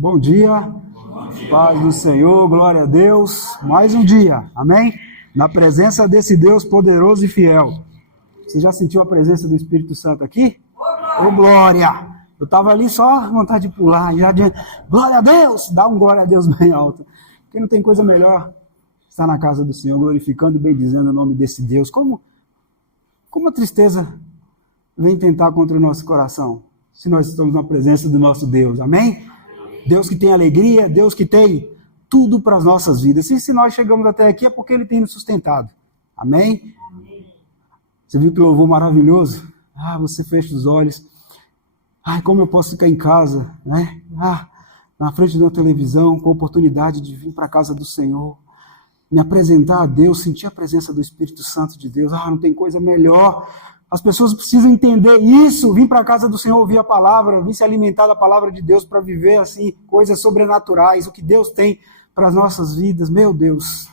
Bom dia, paz do Senhor, glória a Deus, mais um dia, amém? Na presença desse Deus poderoso e fiel. Você já sentiu a presença do Espírito Santo aqui? Ô glória! Eu estava ali só vontade de pular, já de glória a Deus, dá um glória a Deus bem alto. Porque não tem coisa melhor estar na casa do Senhor, glorificando e bendizendo o nome desse Deus. Como a tristeza vem tentar contra o nosso coração, se nós estamos na presença do nosso Deus, amém? Deus que tem alegria, Deus que tem tudo para as nossas vidas. E se nós chegamos até aqui é porque Ele tem nos sustentado, amém? Você viu que louvor maravilhoso? Você fecha os olhos. Como eu posso ficar em casa, né? Na frente de uma televisão, com a oportunidade de vir para a casa do Senhor, me apresentar a Deus, sentir a presença do Espírito Santo de Deus. Não tem coisa melhor. As pessoas precisam entender isso, vir para a casa do Senhor, ouvir a palavra, vir se alimentar da palavra de Deus para viver assim, coisas sobrenaturais, o que Deus tem para as nossas vidas, meu Deus.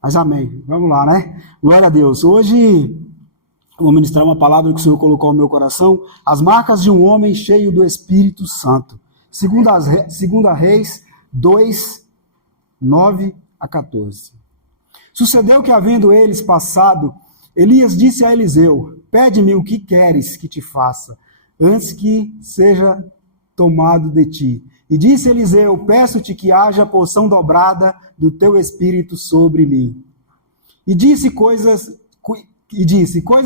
Mas amém, vamos lá, né? Glória a Deus. Hoje eu vou ministrar uma palavra que o Senhor colocou no meu coração, as marcas de um homem cheio do Espírito Santo. Segunda Reis 2, 9 a 14. Sucedeu que, havendo eles passado, Elias disse a Eliseu: pede-me o que queres que te faça, antes que seja tomado de ti. E disse Eliseu: peço-te que haja porção dobrada do teu espírito sobre mim. E disse, coisa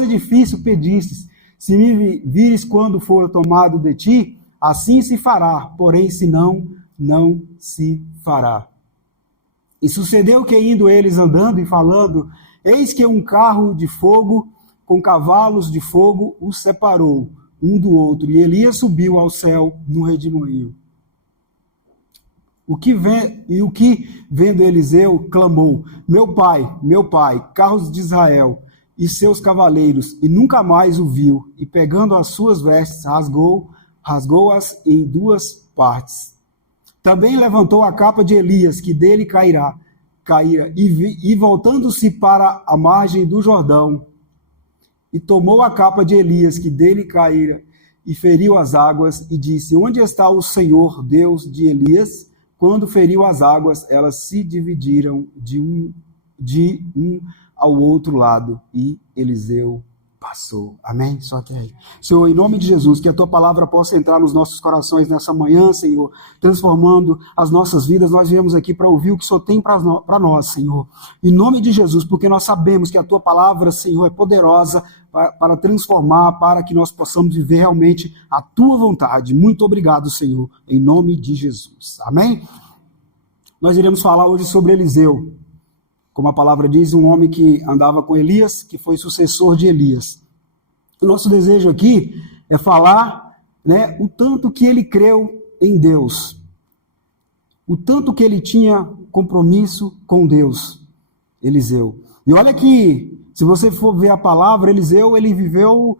difícil pedistes, se me vires quando for tomado de ti, assim se fará, porém se não, não se fará. E sucedeu que, indo eles andando e falando, eis que um carro de fogo com cavalos de fogo os separou um do outro, e Elias subiu ao céu no redemoinho. O que, vendo Eliseu, clamou: meu pai, carros de Israel e seus cavaleiros, e nunca mais o viu, e pegando as suas vestes, rasgou-as em duas partes. Também levantou a capa de Elias, que dele caíra, e voltando-se para a margem do Jordão, e tomou a capa de Elias, que dele caíra, e feriu as águas, e disse: onde está o Senhor, Deus de Elias? Quando feriu as águas, elas se dividiram de um ao outro lado, e Eliseu passou. Amém? Só que aí. Senhor, em nome de Jesus, que a Tua palavra possa entrar nos nossos corações nessa manhã, Senhor, transformando as nossas vidas. Nós viemos aqui para ouvir o que o Senhor tem para nós, Senhor. Em nome de Jesus, porque nós sabemos que a Tua palavra, Senhor, é poderosa para transformar, para que nós possamos viver realmente a Tua vontade. Muito obrigado, Senhor, em nome de Jesus. Amém? Nós iremos falar hoje sobre Eliseu. Como a palavra diz, um homem que andava com Elias, que foi sucessor de Elias. O nosso desejo aqui é falar, né, o tanto que ele creu em Deus. O tanto que ele tinha compromisso com Deus, Eliseu. E olha que, se você for ver a palavra, Eliseu, ele viveu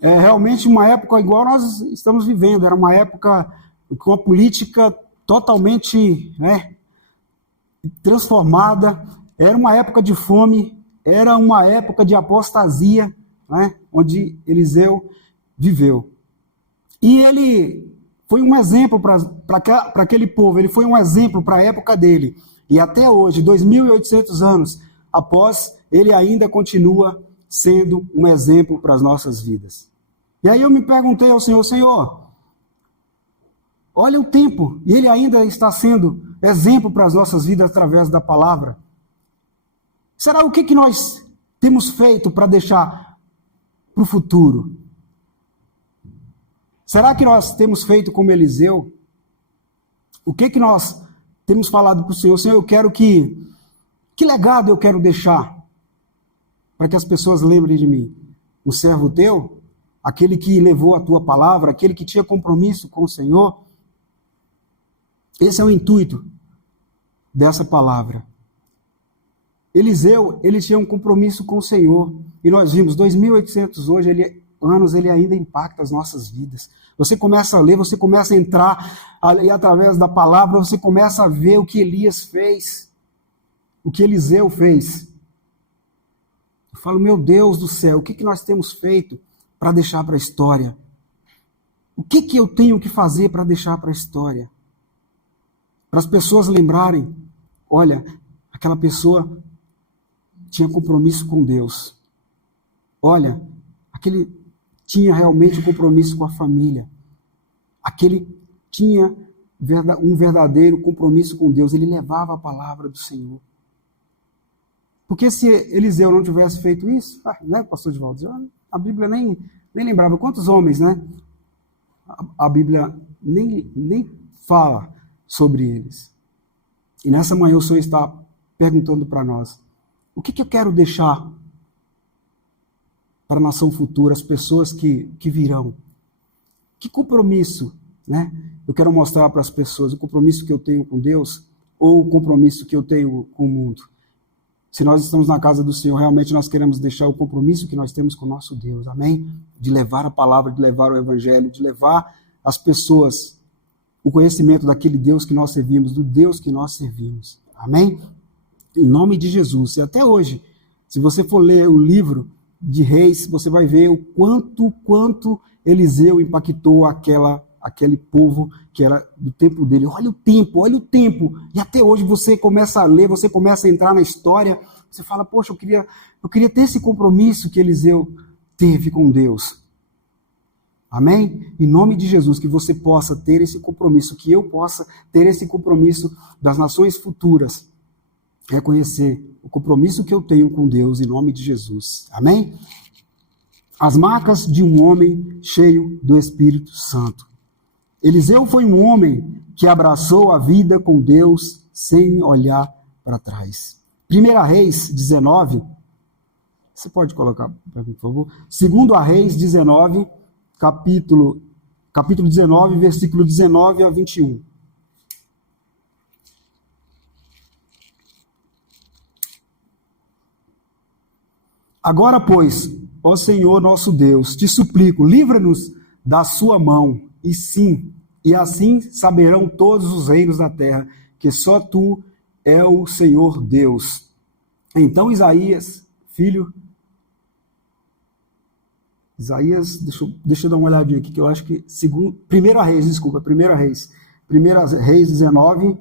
realmente uma época igual nós estamos vivendo. Era uma época com a política totalmente, né, transformada. Era uma época de fome, era uma época de apostasia, né, onde Eliseu viveu. E ele foi um exemplo para aquele povo, ele foi um exemplo para a época dele. E até hoje, 2.800 anos após, ele ainda continua sendo um exemplo para as nossas vidas. E aí eu me perguntei ao Senhor: Senhor, olha o tempo, e ele ainda está sendo exemplo para as nossas vidas através da palavra. Será o que nós temos feito para deixar para o futuro? Será que nós temos feito como Eliseu? O que nós temos falado para o Senhor? Senhor, eu quero que legado eu quero deixar para que as pessoas lembrem de mim? Um servo teu? Aquele que levou a tua palavra? Aquele que tinha compromisso com o Senhor? Esse é o intuito dessa palavra. Eliseu, ele tinha um compromisso com o Senhor. E nós vimos, 2.800 anos, ele ainda impacta as nossas vidas. Você começa a ler, você começa a entrar ali através da palavra, você começa a ver o que Elias fez, o que Eliseu fez. Eu falo, meu Deus do céu, o que nós temos feito para deixar para a história? O que eu tenho que fazer para deixar para a história? Para as pessoas lembrarem, olha, aquela pessoa tinha compromisso com Deus. Olha, aquele tinha realmente um compromisso com a família. Aquele tinha um verdadeiro compromisso com Deus. Ele levava a palavra do Senhor. Porque se Eliseu não tivesse feito isso, né, pastor Divaldo? A Bíblia nem lembrava. Quantos homens, né? A Bíblia nem fala sobre eles. E nessa manhã o Senhor está perguntando para nós, o que eu quero deixar para a nação futura, as pessoas que virão? Que compromisso, né? Eu quero mostrar para as pessoas o compromisso que eu tenho com Deus ou o compromisso que eu tenho com o mundo. Se nós estamos na casa do Senhor, realmente nós queremos deixar o compromisso que nós temos com o nosso Deus, amém? De levar a palavra, de levar o evangelho, de levar as pessoas o conhecimento daquele Deus que nós servimos, do Deus que nós servimos, amém? Em nome de Jesus. E até hoje, se você for ler o livro de Reis, você vai ver o quanto Eliseu impactou aquele povo que era do tempo dele. Olha o tempo. E até hoje você começa a ler, você começa a entrar na história, você fala, poxa, eu queria ter esse compromisso que Eliseu teve com Deus. Amém? Em nome de Jesus, que você possa ter esse compromisso, que eu possa ter esse compromisso das nações futuras, reconhecer o compromisso que eu tenho com Deus, em nome de Jesus. Amém? As marcas de um homem cheio do Espírito Santo. Eliseu foi um homem que abraçou a vida com Deus sem olhar para trás. 1 Reis 19, você pode colocar para mim, por favor? 2 Reis 19, capítulo 19, versículo 19 a 21. Agora, pois, ó Senhor nosso Deus, te suplico, livra-nos da sua mão, e assim saberão todos os reinos da terra, que só tu é o Senhor Deus. Então Isaías, deixa eu dar uma olhadinha aqui, que eu acho que, 1 Reis 19,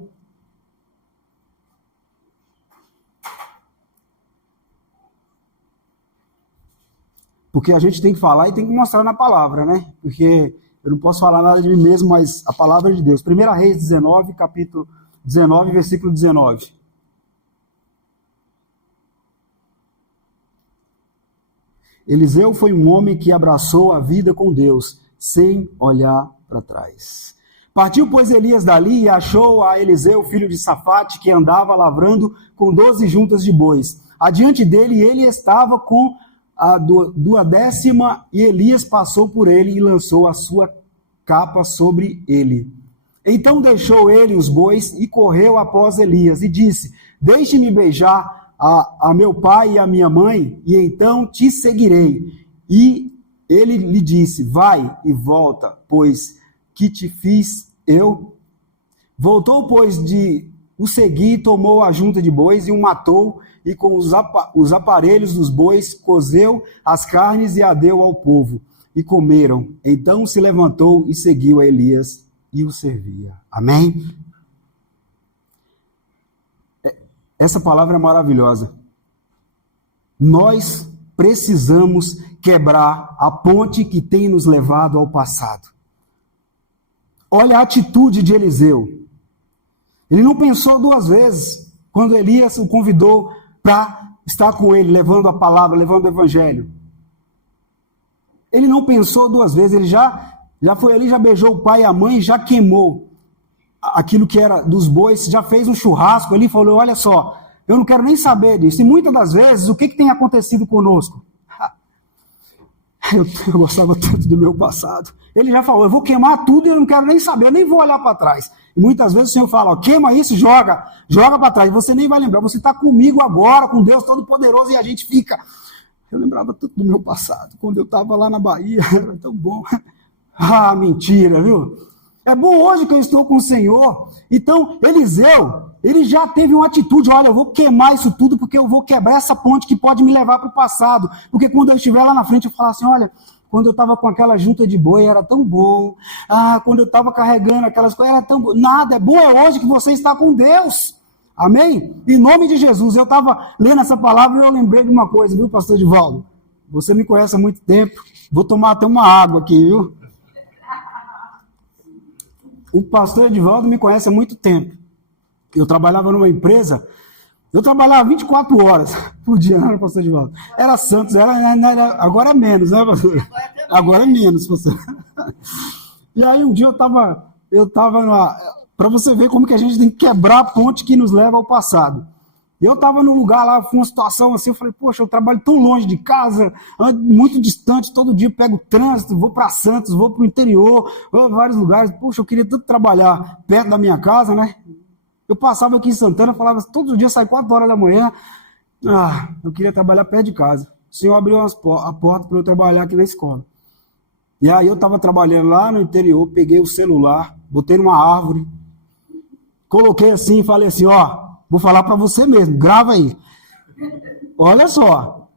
porque a gente tem que falar e tem que mostrar na palavra, né? Porque eu não posso falar nada de mim mesmo, mas a palavra é de Deus. 1 Reis 19, capítulo 19, versículo 19. Eliseu foi um homem que abraçou a vida com Deus, sem olhar para trás. Partiu, pois, Elias dali e achou a Eliseu, filho de Safate, que andava lavrando com 12 juntas de bois. Adiante dele, ele estava com a 12ª, e Elias passou por ele e lançou a sua capa sobre ele. Então deixou ele os bois e correu após Elias e disse, deixe-me beijar a meu pai e a minha mãe, e então te seguirei. E ele lhe disse, vai e volta, pois que te fiz eu? Voltou, pois, de o seguir, tomou a junta de bois e o matou, e com os aparelhos dos bois cozeu as carnes e a deu ao povo, e comeram. Então se levantou e seguiu a Elias e o servia. Amém? Essa palavra é maravilhosa. Nós precisamos quebrar a ponte que tem nos levado ao passado. Olha a atitude de Eliseu. Ele não pensou duas vezes quando Elias o convidou para estar com ele, levando a palavra, levando o evangelho. Ele não pensou duas vezes, ele já foi ali, já beijou o pai e a mãe, já queimou aquilo que era dos bois, já fez um churrasco ali, falou, olha só, eu não quero nem saber disso. E muitas das vezes, o que tem acontecido conosco? Eu gostava tanto do meu passado. Ele já falou, eu vou queimar tudo e eu não quero nem saber, eu nem vou olhar para trás. E muitas vezes o Senhor fala, ó, queima isso, joga para trás. Você nem vai lembrar, você está comigo agora, com Deus Todo-Poderoso, e a gente fica... Eu lembrava tanto do meu passado, quando eu estava lá na Bahia, era tão bom. Ah, mentira, viu? É bom hoje que eu estou com o Senhor. Então, Eliseu, ele já teve uma atitude, olha, eu vou queimar isso tudo, porque eu vou quebrar essa ponte que pode me levar para o passado. Porque quando eu estiver lá na frente, eu falar assim, olha, quando eu estava com aquela junta de boi, era tão bom. Ah, quando eu estava carregando aquelas coisas, era tão bom. Nada, é bom é hoje que você está com Deus. Amém? Em nome de Jesus. Eu estava lendo essa palavra e eu lembrei de uma coisa, viu, pastor Edivaldo? Você me conhece há muito tempo. Vou tomar até uma água aqui, viu? O pastor Edivaldo me conhece há muito tempo. Eu trabalhava numa empresa, eu trabalhava 24 horas por dia, não era, pastor Edivaldo? Era Santos, agora é menos, né, pastor? Agora é menos, pastor. E aí um dia eu estava para você ver como que a gente tem que quebrar a ponte que nos leva ao passado. E eu estava num lugar lá, foi uma situação assim, eu falei, poxa, eu trabalho tão longe de casa, ando muito distante, todo dia pego trânsito, vou para Santos, vou para o interior, vou a vários lugares, poxa, eu queria tanto trabalhar perto da minha casa, né? Eu passava aqui em Santana, falava, todos os dias sai 4 horas da manhã, eu queria trabalhar perto de casa. O Senhor abriu a porta para eu trabalhar aqui na escola. E aí eu estava trabalhando lá no interior, peguei o celular, botei numa árvore, coloquei assim e falei assim, vou falar para você mesmo, grava aí. Olha só,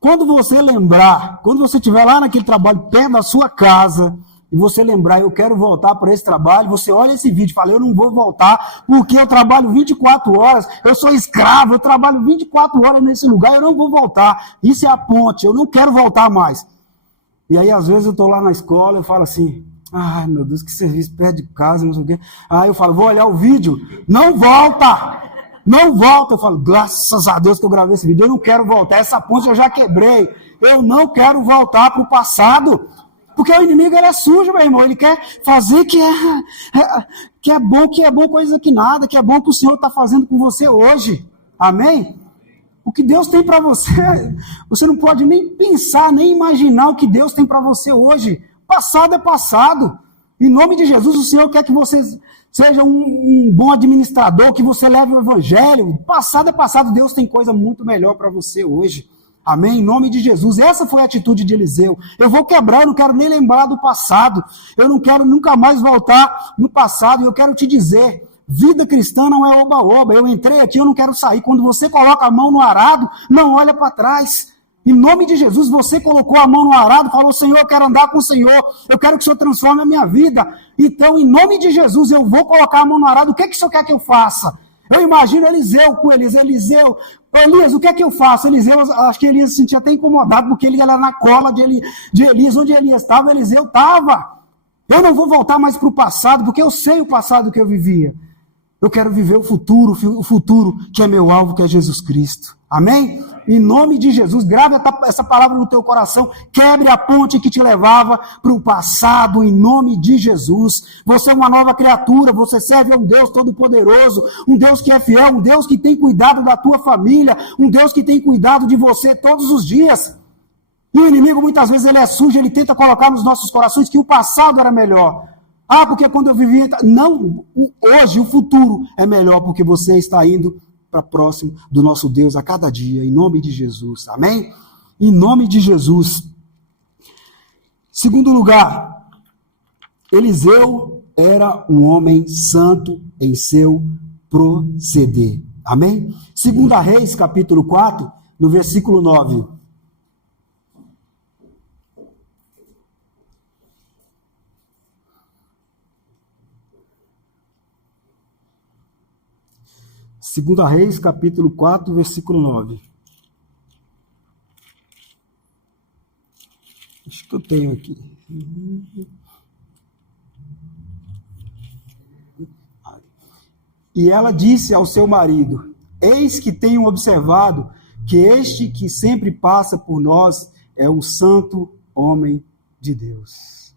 quando você lembrar, quando você estiver lá naquele trabalho perto da sua casa, e você lembrar, eu quero voltar para esse trabalho, você olha esse vídeo e fala, eu não vou voltar, porque eu trabalho 24 horas, eu sou escravo, eu trabalho 24 horas nesse lugar, eu não vou voltar. Isso é a ponte, eu não quero voltar mais. E aí, às vezes, eu estou lá na escola, eu falo assim, ai, meu Deus, que serviço perto de casa, não sei o quê. Aí eu falo, vou olhar o vídeo, não volta! Não volta! Eu falo, graças a Deus que eu gravei esse vídeo, eu não quero voltar, essa ponte eu já quebrei, eu não quero voltar para o passado. Porque o inimigo ele é sujo, meu irmão. Ele quer fazer que é bom coisa que nada, que é bom que o Senhor está fazendo com você hoje. Amém? O que Deus tem para você, você não pode nem pensar, nem imaginar o que Deus tem para você hoje. Passado é passado. Em nome de Jesus, o Senhor quer que você seja um bom administrador, que você leve o evangelho. Passado é passado. Deus tem coisa muito melhor para você hoje. Amém? Em nome de Jesus. Essa foi a atitude de Eliseu. Eu vou quebrar, eu não quero nem lembrar do passado. Eu não quero nunca mais voltar no passado. Eu quero te dizer, vida cristã não é oba-oba. Eu entrei aqui, eu não quero sair. Quando você coloca a mão no arado, não olha para trás. Em nome de Jesus, você colocou a mão no arado, falou, Senhor, eu quero andar com o Senhor. Eu quero que o Senhor transforme a minha vida. Então, em nome de Jesus, eu vou colocar a mão no arado. O que o Senhor quer que eu faça? Eu imagino Eliseu com Elias, o que é que eu faço? Eliseu, acho que Elias se sentia até incomodado, porque ele era na cola de Elias, onde Elias estava, Eliseu estava. Eu não vou voltar mais para o passado, porque eu sei o passado que eu vivia. Eu quero viver o futuro que é meu alvo, que é Jesus Cristo. Amém? Em nome de Jesus, grave essa palavra no teu coração, quebre a ponte que te levava para o passado, em nome de Jesus. Você é uma nova criatura, você serve a um Deus todo-poderoso, um Deus que é fiel, um Deus que tem cuidado da tua família, um Deus que tem cuidado de você todos os dias. E o inimigo, muitas vezes, ele é sujo, ele tenta colocar nos nossos corações que o passado era melhor. Porque quando eu vivia... Não, hoje o futuro é melhor, porque você está indo para próximo do nosso Deus a cada dia, em nome de Jesus, amém? Em nome de Jesus. Segundo lugar, Eliseu era um homem santo em seu proceder, amém? 2 Reis, capítulo 4, no versículo 9. Segunda Reis, capítulo 4, versículo 9. Acho que eu tenho aqui. E ela disse ao seu marido, eis que tenho observado que este que sempre passa por nós é um santo homem de Deus.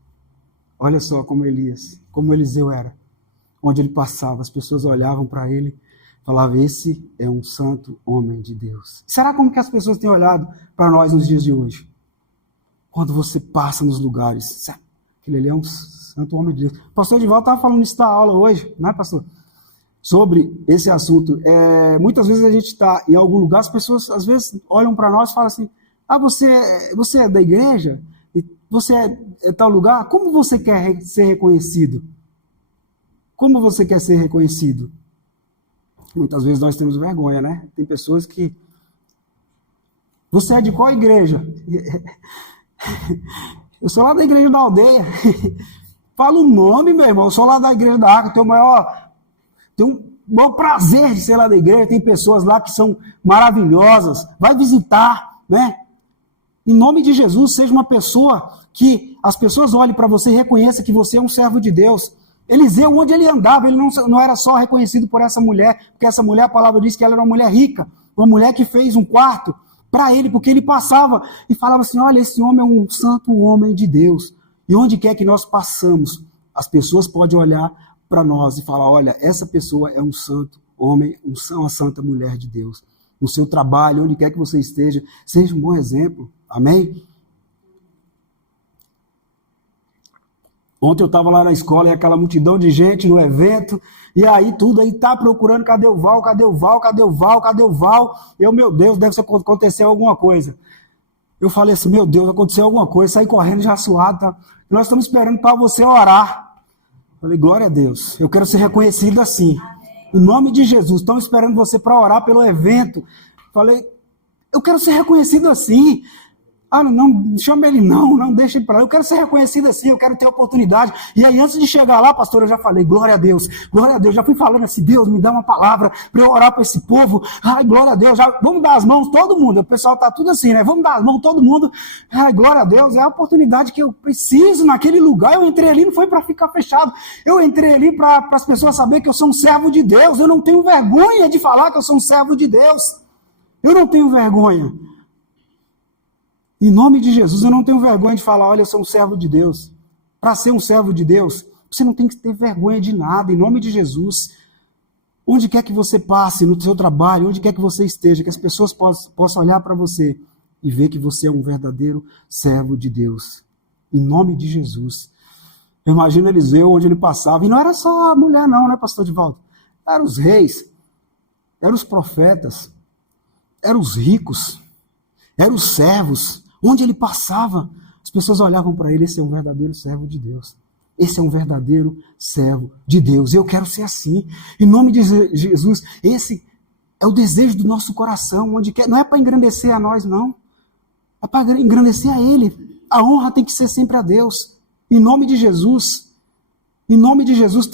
Olha só como Eliseu era. Onde ele passava, as pessoas olhavam para ele, falava, esse é um santo homem de Deus. Será como que as pessoas têm olhado para nós nos dias de hoje? Quando você passa nos lugares, aquele ali é um santo homem de Deus. O pastor Edivaldo estava falando isso na aula hoje, não é, pastor? Sobre esse assunto. Muitas vezes a gente está em algum lugar, as pessoas às vezes olham para nós e falam assim, você é da igreja? Você é tal lugar? Como você quer ser reconhecido? Como você quer ser reconhecido? Muitas vezes nós temos vergonha, né? Tem pessoas que... Você é de qual igreja? Eu sou lá da igreja da aldeia. Fala o nome, meu irmão. Eu sou lá da igreja da Arca. Tenho um maior prazer de ser lá da igreja. Tem pessoas lá que são maravilhosas. Vai visitar, né? Em nome de Jesus, seja uma pessoa que as pessoas olhem para você e reconheçam que você é um servo de Deus. Eliseu, onde ele andava, ele não era só reconhecido por essa mulher, porque essa mulher, a palavra diz que ela era uma mulher rica, uma mulher que fez um quarto para ele, porque ele passava e falava assim, olha, esse homem é um santo homem de Deus. E onde quer que nós passamos, as pessoas podem olhar para nós e falar, olha, essa pessoa é um santo homem, uma santa mulher de Deus. No seu trabalho, onde quer que você esteja, seja um bom exemplo. Amém? Ontem eu estava lá na escola e aquela multidão de gente no evento, e aí tudo aí tá procurando, cadê o Val, cadê o Val, cadê o Val, cadê o Val? Eu, meu Deus, deve acontecer alguma coisa. Eu falei assim, meu Deus, aconteceu alguma coisa, saí correndo já suado, tá? Nós estamos esperando para você orar. Falei, glória a Deus, eu quero ser reconhecido assim. Em nome de Jesus, estão esperando você para orar pelo evento. Falei, eu quero ser reconhecido assim. Ah, não chama ele não deixa ele para lá. Eu quero ser reconhecido assim, eu quero ter oportunidade. E aí, antes de chegar lá, pastor, eu já falei, glória a Deus, já fui falando assim, Deus, me dá uma palavra para eu orar para esse povo. Ai, glória a Deus, vamos dar as mãos, todo mundo. O pessoal tá tudo assim, né? Vamos dar as mãos, todo mundo. Ai, glória a Deus, é a oportunidade que eu preciso naquele lugar. Eu entrei ali, não foi para ficar fechado. Eu entrei ali para as pessoas saberem que eu sou um servo de Deus. Eu não tenho vergonha de falar que eu sou um servo de Deus. Eu não tenho vergonha. Em nome de Jesus, eu não tenho vergonha de falar, olha, eu sou um servo de Deus. Para ser um servo de Deus, você não tem que ter vergonha de nada, em nome de Jesus. Onde quer que você passe, no seu trabalho, onde quer que você esteja, que as pessoas possam olhar para você e ver que você é um verdadeiro servo de Deus. Em nome de Jesus. Eu imagino Eliseu, onde ele passava, e não era só a mulher não, né, pastor Divaldo? Eram os reis, eram os profetas, eram os ricos, eram os servos. Onde ele passava, as pessoas olhavam para ele, esse é um verdadeiro servo de Deus. Esse é um verdadeiro servo de Deus. Eu quero ser assim. Em nome de Jesus, esse é o desejo do nosso coração. Onde quer, não é para engrandecer a nós, não. É para engrandecer a Ele. A honra tem que ser sempre a Deus. Em nome de Jesus. Em nome de Jesus,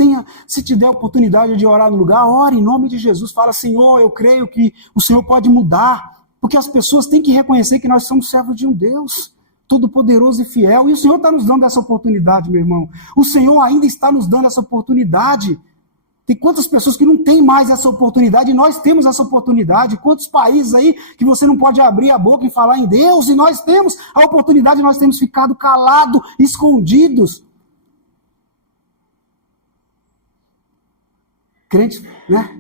se tiver oportunidade de orar no lugar, ore em nome de Jesus. Fala, Senhor, eu creio que o Senhor pode mudar. Porque as pessoas têm que reconhecer que nós somos servos de um Deus todo-poderoso e fiel. E o Senhor está nos dando essa oportunidade, meu irmão. O Senhor ainda está nos dando essa oportunidade. Tem quantas pessoas que não têm mais essa oportunidade e nós temos essa oportunidade? Quantos países aí que você não pode abrir a boca e falar em Deus e nós temos a oportunidade e nós temos ficado calados, escondidos. Crente, né?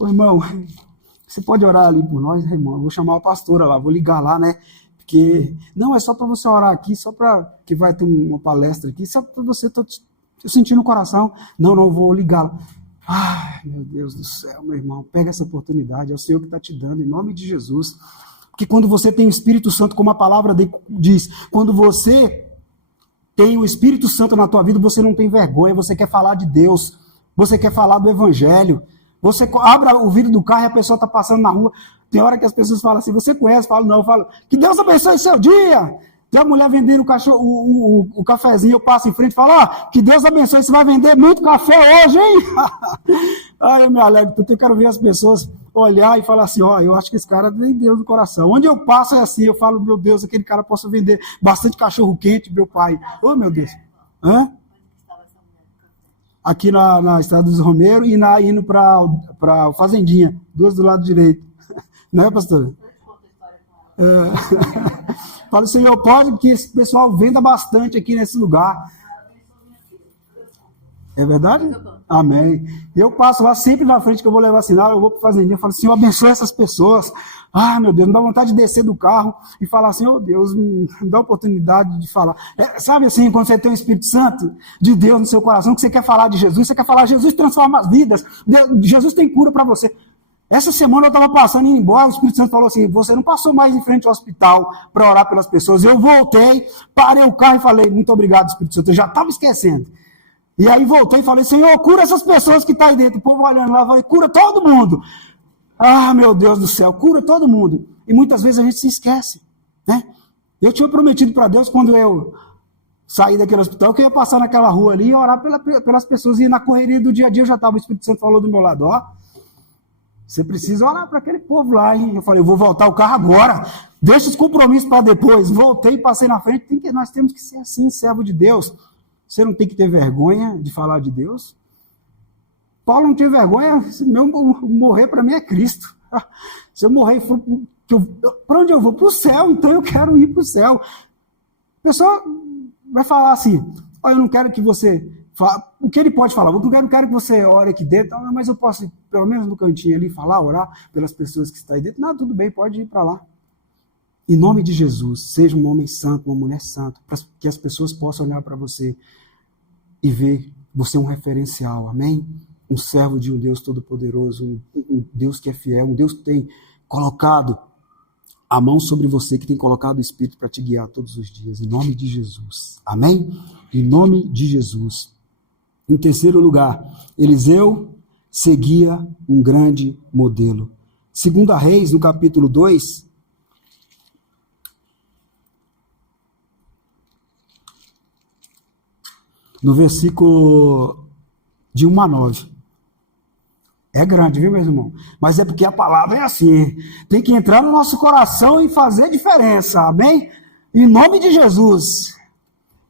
Ô, irmão, você pode orar ali por nós, irmão? Eu vou chamar a pastora lá, vou ligar lá, né? Porque, não, é só para você orar aqui, só para que vai ter uma palestra aqui, só para você, tô sentindo no coração. Não, vou ligar lá. Ai, meu Deus do céu, meu irmão, pega essa oportunidade, é o Senhor que está te dando, em nome de Jesus. Porque quando você tem o Espírito Santo, como a palavra diz, quando você tem o Espírito Santo na tua vida, você não tem vergonha, você quer falar de Deus, você quer falar do Evangelho. Você abre o vidro do carro e a pessoa está passando na rua. Tem hora que as pessoas falam assim, você conhece? Eu falo, não. Eu falo, que Deus abençoe seu dia. Tem uma mulher vendendo o cafezinho, eu passo em frente e falo, que Deus abençoe, você vai vender muito café hoje, hein? Ai, eu me alegro, porque eu quero ver as pessoas olhar e falar assim, eu acho que esse cara tem Deus no coração. Onde eu passo é assim, eu falo, meu Deus, aquele cara possa vender bastante cachorro quente, meu pai. Oh, meu Deus. Hã? Aqui na Estrada dos Romeiros e indo para o Fazendinha, duas do lado direito. Não é, pastor? Fala, Senhor, pode que esse pessoal venda bastante aqui nesse lugar. É verdade? Amém. Eu passo lá sempre na frente que eu vou levar sinal, eu vou para o Fazendinha e falo, Senhor, abençoe essas pessoas. Ah, meu Deus, me dá vontade de descer do carro e falar assim, Deus, me dá a oportunidade de falar. Sabe assim, quando você tem o Espírito Santo de Deus no seu coração, que você quer falar de Jesus, você quer falar, Jesus transforma as vidas, Jesus tem cura para você. Essa semana eu estava passando e indo embora, o Espírito Santo falou assim, você não passou mais em frente ao hospital para orar pelas pessoas. Eu voltei, parei o carro e falei, muito obrigado, Espírito Santo, eu já estava esquecendo. E aí voltei e falei, Senhor, cura essas pessoas que estão aí dentro. O povo olhando lá, eu falei, cura todo mundo. Ah, meu Deus do céu, cura todo mundo. E muitas vezes a gente se esquece, né? Eu tinha prometido para Deus, quando eu saí daquele hospital, que eu ia passar naquela rua ali e orar pelas pessoas. E na correria do dia a dia eu já estava, o Espírito Santo falou do meu lado, ó, você precisa orar para aquele povo lá, hein? Eu falei, eu vou voltar o carro agora, deixa os compromissos para depois. Voltei, passei na frente. Nós temos que ser assim, servo de Deus. Você não tem que ter vergonha de falar de Deus. Paulo não tinha vergonha, meu morrer para mim é Cristo. Se eu morrer, para onde eu vou? Para o céu, então eu quero ir para o céu. O pessoal vai falar assim, eu não quero que você... O que ele pode falar? Eu não quero que você ore aqui dentro, mas eu posso ir, pelo menos no cantinho ali, falar, orar pelas pessoas que estão aí dentro. Não, tudo bem, pode ir para lá. Em nome de Jesus, seja um homem santo, uma mulher santa, para que as pessoas possam olhar para você e ver você um referencial, amém? Um servo de um Deus todo-poderoso, um Deus que é fiel, um Deus que tem colocado a mão sobre você, que tem colocado o Espírito para te guiar todos os dias, em nome de Jesus, amém? Em nome de Jesus. Em terceiro lugar, Eliseu seguia um grande modelo. 2 Reis, no capítulo 2, no versículo de 1 a 9. É grande, viu, meu irmão? Mas é porque a palavra é assim. Tem que entrar no nosso coração e fazer diferença, amém? Em nome de Jesus.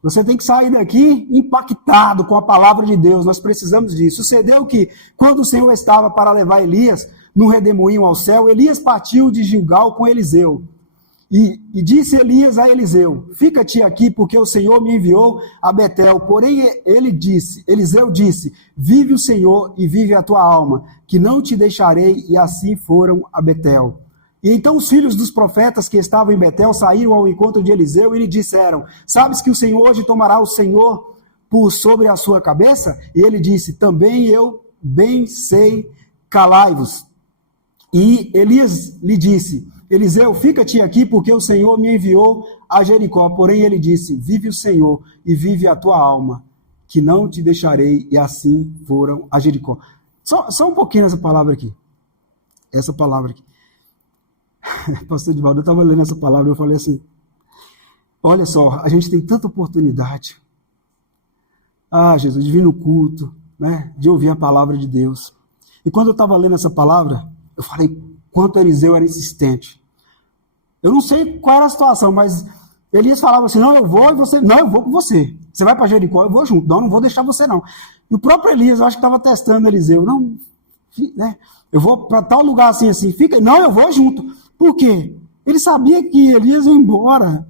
Você tem que sair daqui impactado com a palavra de Deus. Nós precisamos disso. Sucedeu que, quando o Senhor estava para levar Elias no redemoinho ao céu, Elias partiu de Gilgal com Eliseu. E disse Elias a Eliseu, fica-te aqui, porque o Senhor me enviou a Betel. Porém, Eliseu disse, vive o Senhor e vive a tua alma, que não te deixarei. E assim foram a Betel. E então os filhos dos profetas que estavam em Betel saíram ao encontro de Eliseu e lhe disseram, sabes que o Senhor hoje tomará o Senhor por sobre a sua cabeça? E ele disse, também eu bem sei, calai-vos. E Elias lhe disse, Eliseu, fica-te aqui, porque o Senhor me enviou a Jericó. Porém ele disse, vive o Senhor e vive a tua alma, que não te deixarei. E assim foram a Jericó. Só um pouquinho essa palavra aqui. Essa palavra aqui. Pastor Edivaldo, eu estava lendo essa palavra e eu falei assim, olha só, a gente tem tanta oportunidade. Jesus, de vir no culto, né, de ouvir a palavra de Deus. E quando eu estava lendo essa palavra, eu falei, quanto Eliseu era insistente. Eu não sei qual era a situação, mas Elias falava assim, não, eu vou, e você, não, eu vou com você. Você vai para Jericó, eu vou junto. Não vou deixar você não. E o próprio Elias, eu acho que estava testando Eliseu. Não, né, eu vou para tal lugar assim, fica. Não, eu vou junto. Por quê? Ele sabia que Elias ia embora.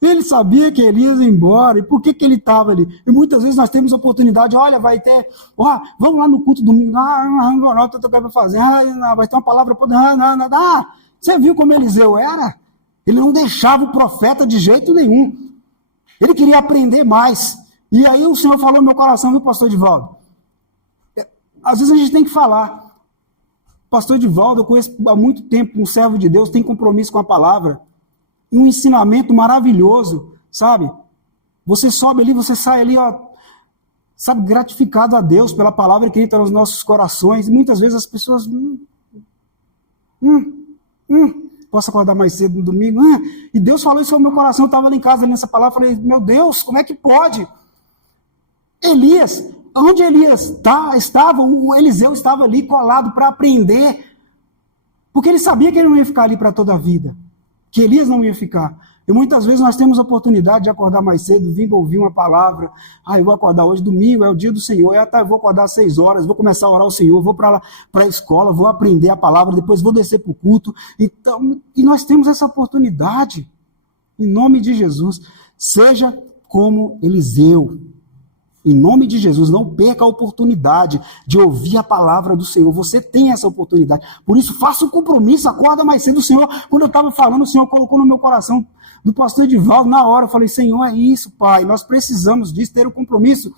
Ele sabia que Elias ia embora. E por que ele estava ali? E muitas vezes nós temos a oportunidade, olha, vai ter, vamos lá no culto domingo, não, estou tocando para fazer, vai ter uma palavra, você viu como Eliseu era? Ele não deixava o profeta de jeito nenhum. Ele queria aprender mais. E aí o Senhor falou no meu coração, viu, pastor Edivaldo? Às vezes a gente tem que falar. Pastor Edivaldo, eu conheço há muito tempo um servo de Deus, tem compromisso com a palavra. Um ensinamento maravilhoso, sabe? Você sobe ali, você sai ali, sabe, gratificado a Deus pela palavra que entra nos nossos corações. E muitas vezes as pessoas... posso acordar mais cedo no domingo? E Deus falou isso no meu coração, eu estava ali em casa, ali nessa palavra, falei, meu Deus, como é que pode? Elias, onde Elias estava, o Eliseu estava ali colado para aprender, porque ele sabia que ele não ia ficar ali para toda a vida, que Elias não ia ficar. E muitas vezes nós temos a oportunidade de acordar mais cedo, vir ouvir uma palavra, eu vou acordar hoje, domingo, é o dia do Senhor, eu vou acordar às 6 horas, vou começar a orar ao Senhor, vou para a escola, vou aprender a palavra, depois vou descer para o culto. Então, e nós temos essa oportunidade, em nome de Jesus. Seja como Eliseu, em nome de Jesus, não perca a oportunidade de ouvir a palavra do Senhor. Você tem essa oportunidade. Por isso, faça um compromisso, acorda mais cedo. O Senhor, quando eu estava falando, o Senhor colocou no meu coração do pastor Edivaldo, na hora, eu falei, Senhor, é isso, Pai, nós precisamos disso, ter um compromisso.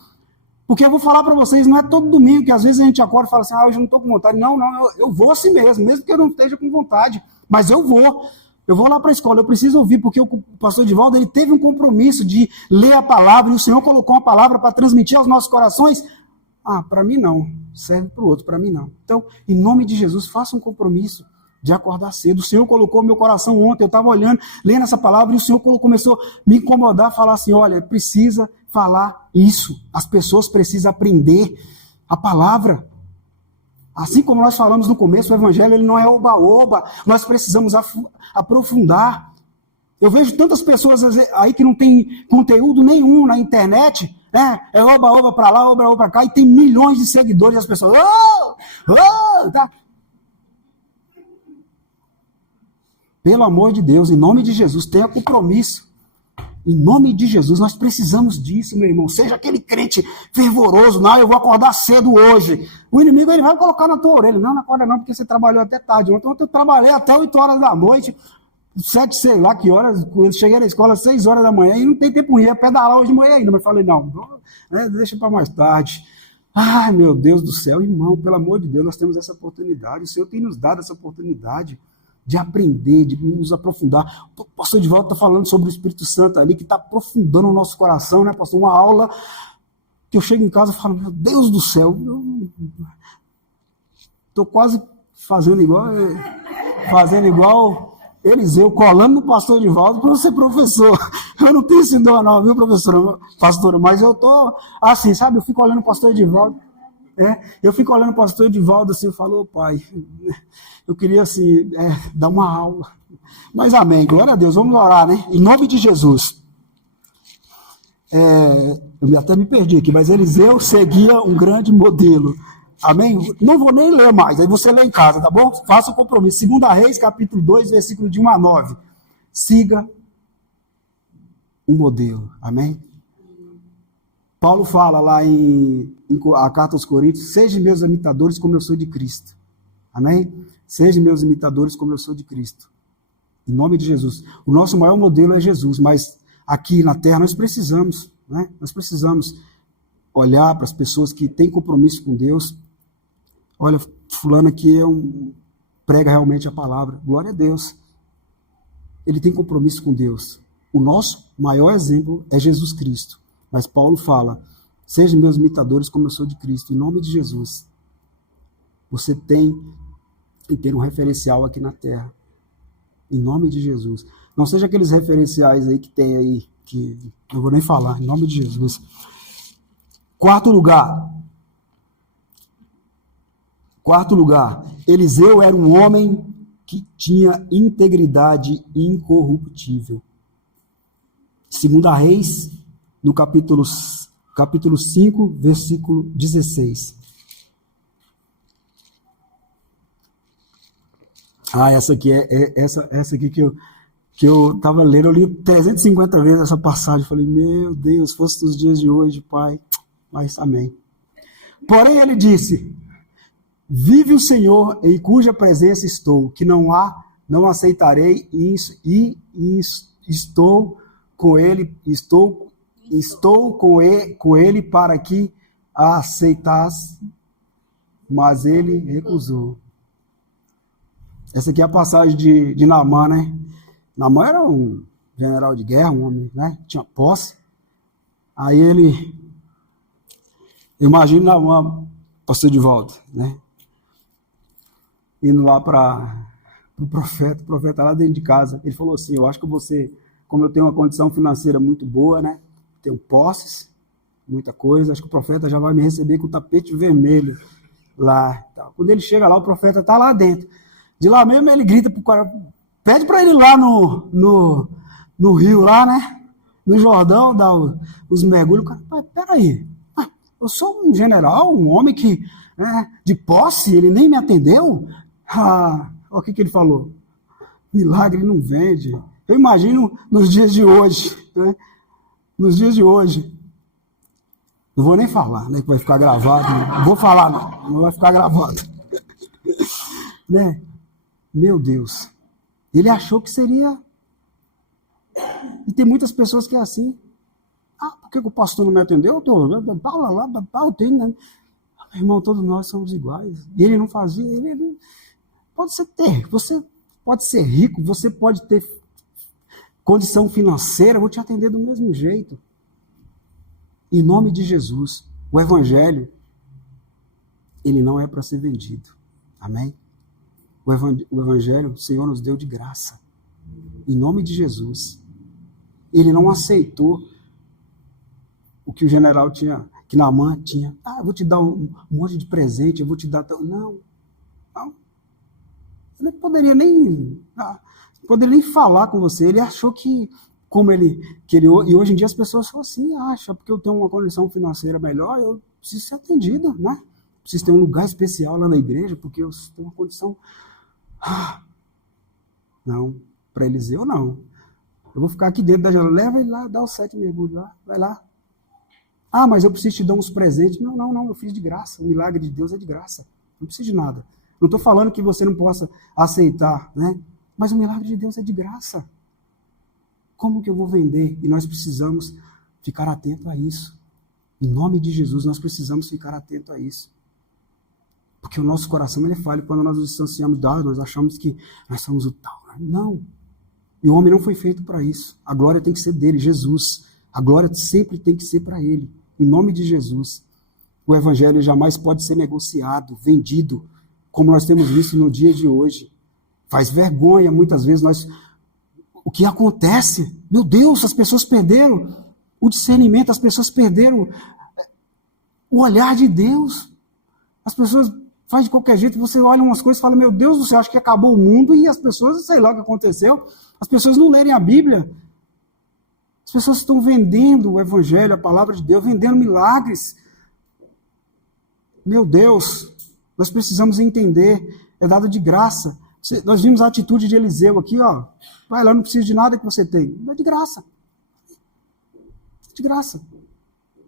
Porque eu vou falar para vocês, não é todo domingo que às vezes a gente acorda e fala assim, hoje eu não estou com vontade. Não, eu vou assim mesmo que eu não esteja com vontade, mas eu vou. Eu vou lá para a escola, eu preciso ouvir, porque o pastor Edivaldo, ele teve um compromisso de ler a palavra, e o Senhor colocou uma palavra para transmitir aos nossos corações. Ah, para mim não. Serve para o outro, para mim não. Então, em nome de Jesus, faça um compromisso de acordar cedo. O Senhor colocou no meu coração ontem, eu estava olhando, lendo essa palavra, e o Senhor começou a me incomodar, falar assim, olha, precisa falar isso. As pessoas precisam aprender a palavra. Assim como nós falamos no começo, o evangelho ele não é oba-oba, nós precisamos aprofundar. Eu vejo tantas pessoas aí que não tem conteúdo nenhum na internet, né? É oba-oba para lá, oba-oba para cá, e tem milhões de seguidores, e as pessoas, tá? Pelo amor de Deus, em nome de Jesus, tenha compromisso. Em nome de Jesus, nós precisamos disso, meu irmão. Seja aquele crente fervoroso, não, eu vou acordar cedo hoje. O inimigo ele vai colocar na tua orelha. Não acorda não, porque você trabalhou até tarde. Ontem eu trabalhei até 8 horas da noite, 7, sei lá que horas. Eu cheguei na escola às 6 horas da manhã e não tem tempo ir, ia pedalar hoje de manhã ainda. Mas falei, não, deixa para mais tarde. Ai, meu Deus do céu, irmão, pelo amor de Deus, nós temos essa oportunidade. O Senhor tem nos dado essa oportunidade de aprender, de nos aprofundar. O pastor Edivaldo está falando sobre o Espírito Santo ali, que está aprofundando o nosso coração, né, pastor? Uma aula que eu chego em casa e falo, meu Deus do céu, estou quase fazendo igual Eliseu, colando no pastor Edivaldo para ser professor. Eu não tenho esse dom não, viu, pastor? Mas eu estou assim, sabe? Eu fico olhando o pastor Edivaldo. Eu fico olhando o pastor Edivaldo assim, eu falo, oh, pai, eu queria assim, dar uma aula. Mas amém, glória a Deus, vamos orar, né? Em nome de Jesus. Eu até me perdi aqui, mas Eliseu seguia um grande modelo. Amém? Não vou nem ler mais, aí você lê em casa, tá bom? Faça o compromisso. 2 Reis, capítulo 2, versículo de 1 a 9. Siga o modelo, amém? Paulo fala lá em a carta aos Coríntios, sejam meus imitadores como eu sou de Cristo. Amém? Sejam meus imitadores como eu sou de Cristo. Em nome de Jesus. O nosso maior modelo é Jesus, mas aqui na terra nós precisamos, né? Nós precisamos olhar para as pessoas que têm compromisso com Deus. Olha, fulano aqui prega realmente a palavra. Glória a Deus. Ele tem compromisso com Deus. O nosso maior exemplo é Jesus Cristo. Mas Paulo fala, sejam meus imitadores como eu sou de Cristo. Em nome de Jesus. Você tem que ter um referencial aqui na terra. Em nome de Jesus. Não seja aqueles referenciais aí que tem aí, que eu vou nem falar. Em nome de Jesus. Quarto lugar. Eliseu era um homem que tinha integridade incorruptível. 2 Reis, no capítulo 5, versículo 16. Essa aqui essa aqui que eu estava lendo, eu li 350 vezes essa passagem. Falei, meu Deus, fosse nos dias de hoje, Pai. Mas amém. Porém ele disse, vive o Senhor em cuja presença estou, que não aceitarei isso, e estou com ele para que a aceitasse, mas ele recusou. Essa aqui é a passagem de Naamã, né? Naamã era um general de guerra, um homem, né? Tinha posse. Aí ele, imagina Naamã, pastor de volta, né? Indo lá para o profeta lá dentro de casa. Ele falou assim, eu acho que você, como eu tenho uma condição financeira muito boa, né? Tenho posses, muita coisa, acho que o profeta já vai me receber com o tapete vermelho lá. Quando ele chega lá, o profeta está lá dentro. De lá mesmo ele grita pro cara, pede para ele ir lá no rio lá, né? No Jordão, dar os mergulhos. O cara, peraí, eu sou um general, um homem que, de posse, ele nem me atendeu. Olha o que ele falou. Milagre não vende. Eu imagino nos dias de hoje, né? Nos dias de hoje. Não vou nem falar, né? Que vai ficar gravado. Não vou falar, não vai ficar gravado. Né? Meu Deus. Ele achou que seria. E tem muitas pessoas que é assim. Por que o pastor não me atendeu? Eu tenho, né? Meu irmão, todos nós somos iguais. E ele não fazia. Você pode ser rico, você pode ter condição financeira, eu vou te atender do mesmo jeito. Em nome de Jesus, o Evangelho ele não é para ser vendido. Amém? O evangelho o Senhor nos deu de graça. Em nome de Jesus. Ele não aceitou o que o general tinha, que Naamã tinha. Eu vou te dar um monte de presente, eu vou te dar... Não. Ele poderia nem falar com você. Ele achou que, e hoje em dia as pessoas são assim, acham, porque eu tenho uma condição financeira melhor, eu preciso ser atendido, né? Preciso ter um lugar especial lá na igreja, porque eu tenho uma condição... Não, para Eliseu não. Eu vou ficar aqui dentro da janela, leva ele lá, dá os 7 mergulhos lá, vai lá. Mas eu preciso te dar uns presentes. Não, eu fiz de graça. O milagre de Deus é de graça. Não preciso de nada. Não estou falando que você não possa aceitar, né? Mas o milagre de Deus é de graça. Como que eu vou vender? E nós precisamos ficar atento a isso. Em nome de Jesus, nós precisamos ficar atento a isso. Porque o nosso coração ele falha quando nós nos distanciamos de Deus, nós achamos que nós somos o tal. Não. E o homem não foi feito para isso. A glória tem que ser dele, Jesus. A glória sempre tem que ser para ele. Em nome de Jesus. O evangelho jamais pode ser negociado, vendido, como nós temos visto no dia de hoje. Faz vergonha, muitas vezes, o que acontece? Meu Deus, as pessoas perderam o discernimento, as pessoas perderam o olhar de Deus. As pessoas fazem de qualquer jeito, você olha umas coisas e fala, meu Deus, você acha que acabou o mundo? E as pessoas, sei lá o que aconteceu, as pessoas não lerem a Bíblia. As pessoas estão vendendo o evangelho, a palavra de Deus, vendendo milagres. Meu Deus, nós precisamos entender, é dado de graça. Nós vimos a atitude de Eliseu aqui, vai lá, não precisa de nada que você tem. É de graça. De graça.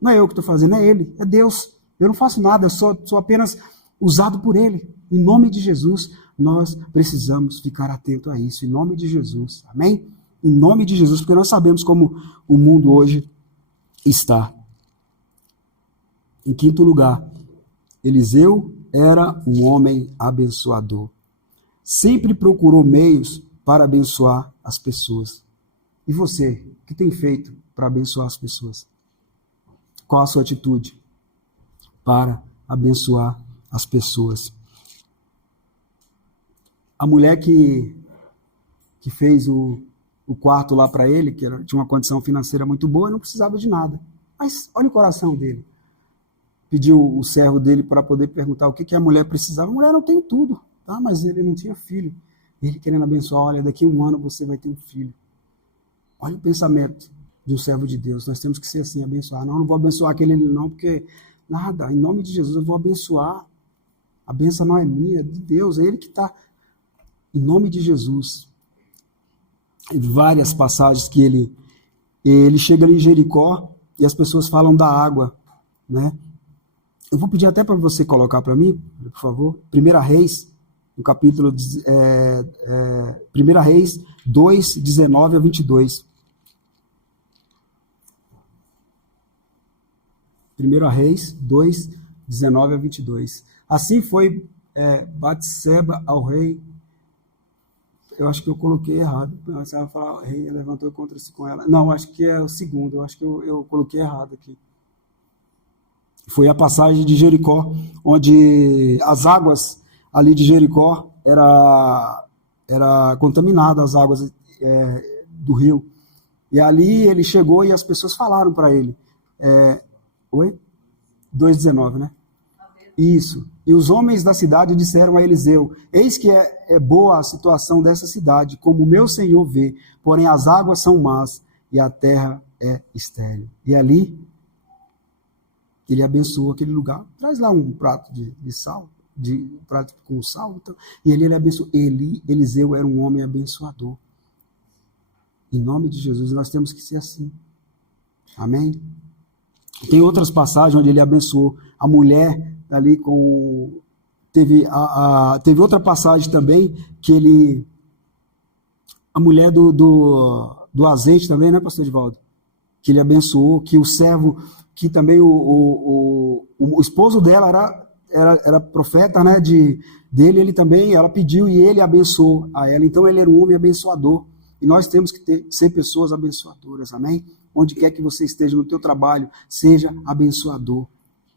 Não é eu que estou fazendo, é ele, é Deus. Eu não faço nada, eu sou apenas usado por ele. Em nome de Jesus, nós precisamos ficar atento a isso. Em nome de Jesus, amém? Em nome de Jesus, porque nós sabemos como o mundo hoje está. Em quinto lugar, Eliseu era um homem abençoador. Sempre procurou meios para abençoar as pessoas. E você, o que tem feito para abençoar as pessoas? Qual a sua atitude para abençoar as pessoas? A mulher que fez o quarto lá para ele, tinha uma condição financeira muito boa, não precisava de nada. Mas olha o coração dele. Pediu o servo dele para poder perguntar o que a mulher precisava. A mulher não tem tudo, tá? Mas ele não tinha filho. Ele querendo abençoar, olha, daqui a 1 ano você vai ter um filho. Olha o pensamento de um servo de Deus. Nós temos que ser assim, abençoar. Não vou abençoar aquele não, porque nada, em nome de Jesus eu vou abençoar. A bênção não é minha, é de Deus, é Ele que está. Em nome de Jesus. Em várias passagens que ele chega ali em Jericó e as pessoas falam da água, né? Eu vou pedir até para você colocar para mim, por favor, 1 Reis, no capítulo 1 Reis 2, 19 a 22. 1 Reis 2, 19 a 22. Assim foi Batseba ao rei. Eu acho que eu coloquei errado. Você vai falar, o rei levantou contra-se com ela. Não, acho que é o segundo. Eu acho que eu coloquei errado aqui. Foi a passagem de Jericó, onde as águas ali de Jericó era contaminada, as águas do rio. E ali ele chegou e as pessoas falaram para ele. 2,19, né? Isso. E os homens da cidade disseram a Eliseu, eis que é boa a situação dessa cidade, como o meu senhor vê, porém as águas são más e a terra é estéril. E ali ele abençoou aquele lugar. Traz lá um prato de sal, um prato com sal. Então, e ele abençoou. Eliseu era um homem abençoador. Em nome de Jesus, nós temos que ser assim. Amém? Tem outras passagens onde ele abençoou a mulher ali com... Teve outra passagem também que a mulher do azeite também, né, pastor Edivaldo? Que ele abençoou, que o servo, que também o esposo dela era profeta, né, dele, ele também, ela pediu e ele abençoou a ela. Então ele era um homem abençoador. E nós temos que ser pessoas abençoadoras, amém? Onde quer que você esteja no teu trabalho, seja abençoador.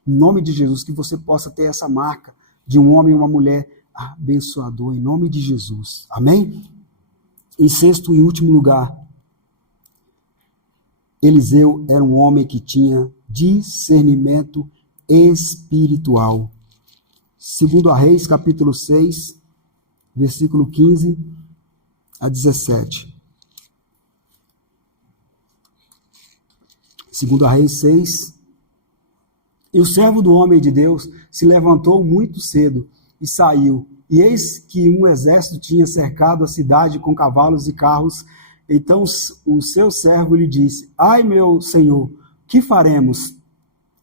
Em nome de Jesus, que você possa ter essa marca de um homem e uma mulher abençoador, em nome de Jesus. Amém? Em sexto e último lugar, Eliseu era um homem que tinha discernimento espiritual. Segundo a Reis, capítulo 6, versículo 15 a 17. Segundo a Reis 6, e o servo do homem de Deus se levantou muito cedo e saiu. E eis que um exército tinha cercado a cidade com cavalos e carros. Então o seu servo lhe disse: ai, meu senhor, que faremos?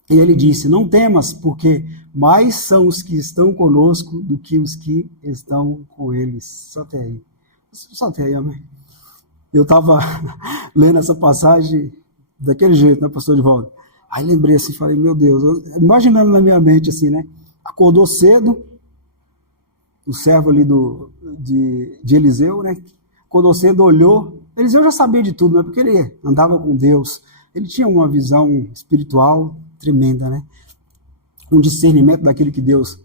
E ele disse: não temas, porque mais são os que estão conosco do que os que estão com eles. Só até aí, amém. Eu estava lendo essa passagem daquele jeito, né, pastor de volta. Aí lembrei assim, falei, meu Deus, imaginando na minha mente assim, né? Acordou cedo, o servo ali de Eliseu, né? Acordou cedo, olhou. Eliseu já sabia de tudo, né? Porque ele andava com Deus. Ele tinha uma visão espiritual tremenda, né? Um discernimento daquilo que Deus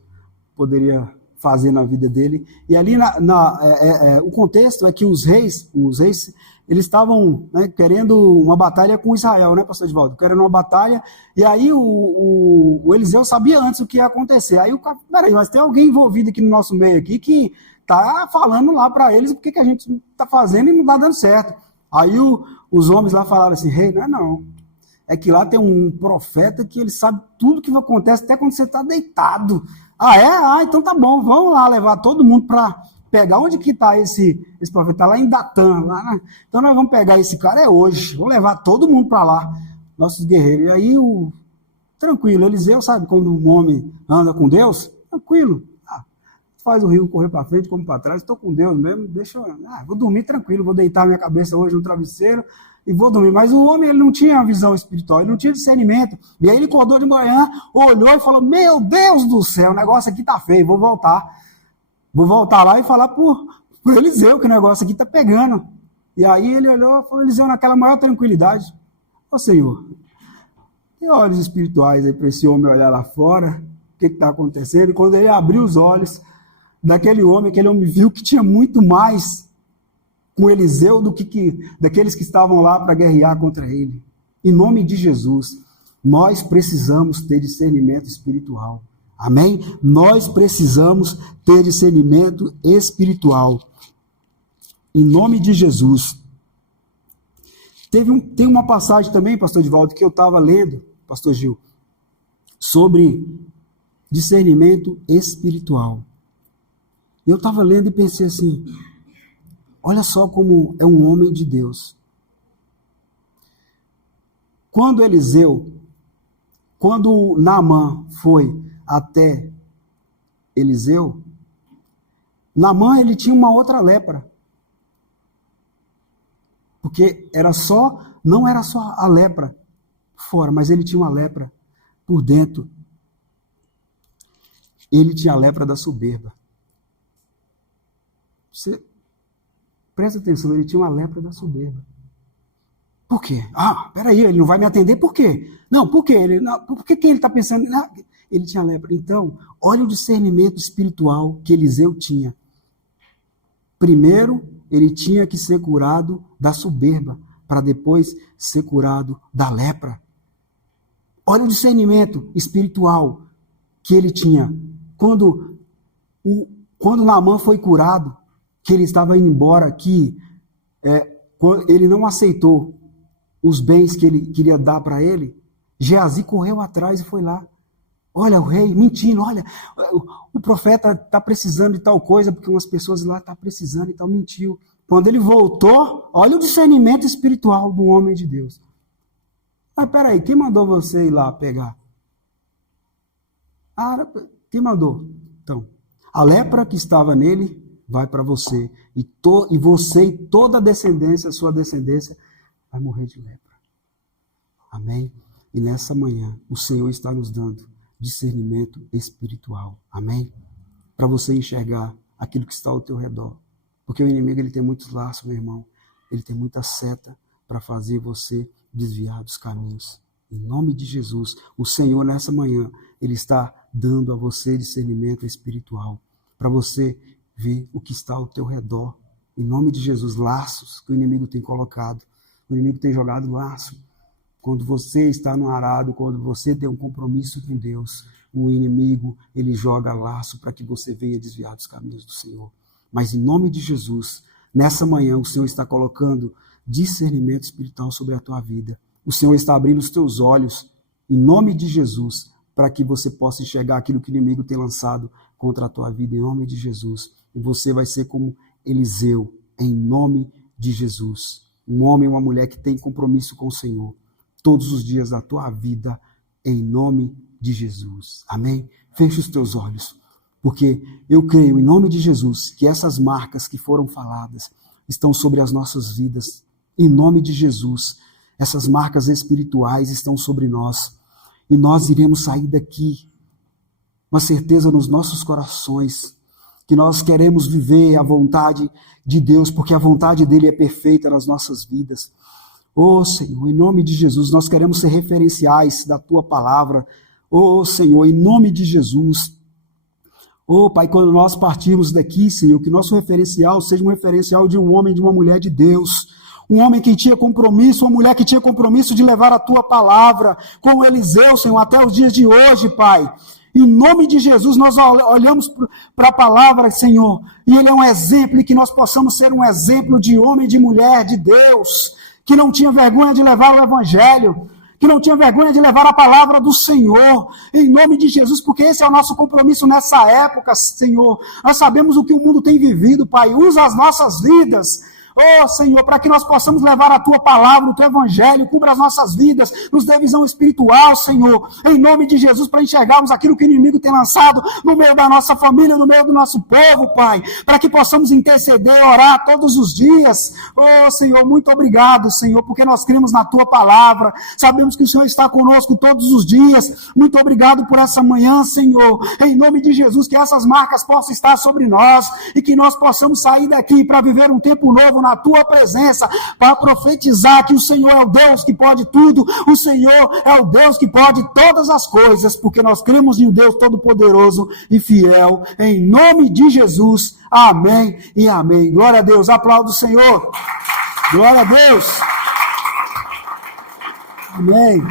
poderia fazer na vida dele. E ali o contexto é que os reis, eles estavam, né, querendo uma batalha com Israel, né, pastor Edvaldo? Querendo uma batalha, e aí o Eliseu sabia antes o que ia acontecer. Aí peraí, mas tem alguém envolvido aqui no nosso meio aqui que tá falando lá para eles o que a gente tá fazendo e não tá dando certo. Aí os homens lá falaram assim, rei, não. É que lá tem um profeta que ele sabe tudo que acontece até quando você está deitado. Ah, é? Ah, então tá bom, vamos lá levar todo mundo para pegar. Onde que está esse profeta? Está lá em Datã. Então nós vamos pegar esse cara hoje. Vamos levar todo mundo para lá, nossos guerreiros. E aí, tranquilo, Eliseu, sabe, quando um homem anda com Deus, tranquilo. Faz o rio correr para frente como para trás, estou com Deus mesmo, vou dormir tranquilo, vou deitar minha cabeça hoje no travesseiro e vou dormir. Mas o homem, ele não tinha visão espiritual, ele não tinha discernimento. E aí ele acordou de manhã, olhou e falou, meu Deus do céu, o negócio aqui tá feio, vou voltar. Vou voltar lá e falar pro Eliseu que o negócio aqui tá pegando. E aí ele olhou e falou, Eliseu, naquela maior tranquilidade, ô Senhor, tem olhos espirituais aí para esse homem olhar lá fora, o que está acontecendo? E quando ele abriu os olhos daquele homem, aquele homem viu que tinha muito mais com Eliseu do que daqueles que estavam lá para guerrear contra ele. Em nome de Jesus, nós precisamos ter discernimento espiritual. Amém? Nós precisamos ter discernimento espiritual. Em nome de Jesus. Tem uma passagem também, pastor Edvaldo, que eu estava lendo, pastor Gil, sobre discernimento espiritual. Eu estava lendo e pensei assim, olha só como é um homem de Deus. Quando Naamã foi até Eliseu, Naamã, ele tinha uma outra lepra. Porque não era só a lepra fora, mas ele tinha uma lepra por dentro. Ele tinha a lepra da soberba. Você presta atenção, ele tinha uma lepra da soberba. Por quê? Peraí, ele não vai me atender, por quê? Não, por quê? Por que ele está pensando? Não, ele tinha lepra. Então, olha o discernimento espiritual que Eliseu tinha. Primeiro, ele tinha que ser curado da soberba, para depois ser curado da lepra. Olha o discernimento espiritual que ele tinha. Quando Naamã foi curado, que ele estava indo embora, que ele não aceitou os bens que ele queria dar para ele, Geazi correu atrás e foi lá. Olha, o rei mentindo, olha, o profeta está precisando de tal coisa, porque umas pessoas lá estão precisando e tal, mentiu. Quando ele voltou, olha o discernimento espiritual do homem de Deus. Mas peraí, quem mandou você ir lá pegar? Quem mandou? Então, a lepra que estava nele vai para você. E você e toda a descendência, a sua descendência, vai morrer de lepra. Amém? E nessa manhã, o Senhor está nos dando discernimento espiritual. Amém? Para você enxergar aquilo que está ao teu redor. Porque o inimigo, ele tem muitos laços, meu irmão. Ele tem muita seta para fazer você desviar dos caminhos. Em nome de Jesus, o Senhor nessa manhã, Ele está dando a você discernimento espiritual, para você ver o que está ao teu redor. Em nome de Jesus, laços que o inimigo tem colocado. O inimigo tem jogado laço. Quando você está no arado, quando você tem um compromisso com Deus, o inimigo, ele joga laço para que você venha desviar dos caminhos do Senhor. Mas em nome de Jesus, nessa manhã, o Senhor está colocando discernimento espiritual sobre a tua vida. O Senhor está abrindo os teus olhos, em nome de Jesus, para que você possa enxergar aquilo que o inimigo tem lançado contra a tua vida, em nome de Jesus. E você vai ser como Eliseu, em nome de Jesus. Um homem e uma mulher que tem compromisso com o Senhor, todos os dias da tua vida, em nome de Jesus. Amém? Feche os teus olhos, porque eu creio, em nome de Jesus, que essas marcas que foram faladas estão sobre as nossas vidas. Em nome de Jesus, essas marcas espirituais estão sobre nós. E nós iremos sair daqui, uma certeza nos nossos corações, que nós queremos viver a vontade de Deus, porque a vontade dele é perfeita nas nossas vidas. Oh, Senhor, em nome de Jesus, nós queremos ser referenciais da tua palavra. Oh, Senhor, em nome de Jesus. Oh, Pai, quando nós partirmos daqui, Senhor, que nosso referencial seja um referencial de um homem, de uma mulher de Deus. Um homem que tinha compromisso, uma mulher que tinha compromisso de levar a tua palavra, como Eliseu, Senhor, até os dias de hoje, Pai. Em nome de Jesus, nós olhamos para a palavra, Senhor, e ele é um exemplo, e que nós possamos ser um exemplo de homem e de mulher de Deus, que não tinha vergonha de levar o evangelho, que não tinha vergonha de levar a palavra do Senhor, em nome de Jesus, porque esse é o nosso compromisso nessa época, Senhor. Nós sabemos o que o mundo tem vivido, Pai. Usa as nossas vidas, oh, Senhor, para que nós possamos levar a tua palavra, o teu evangelho, cubra as nossas vidas, nos dê visão espiritual, Senhor, em nome de Jesus, para enxergarmos aquilo que o inimigo tem lançado no meio da nossa família, no meio do nosso povo, Pai, para que possamos interceder, orar todos os dias. Oh, Senhor, muito obrigado, Senhor, porque nós cremos na tua palavra, sabemos que o Senhor está conosco todos os dias. Muito obrigado por essa manhã, Senhor, em nome de Jesus, que essas marcas possam estar sobre nós e que nós possamos sair daqui para viver um tempo novo na tua presença, para profetizar que o Senhor é o Deus que pode tudo, o Senhor é o Deus que pode todas as coisas, porque nós cremos em um Deus todo-poderoso e fiel, em nome de Jesus, amém e amém. Glória a Deus, aplauda o Senhor, glória a Deus, amém.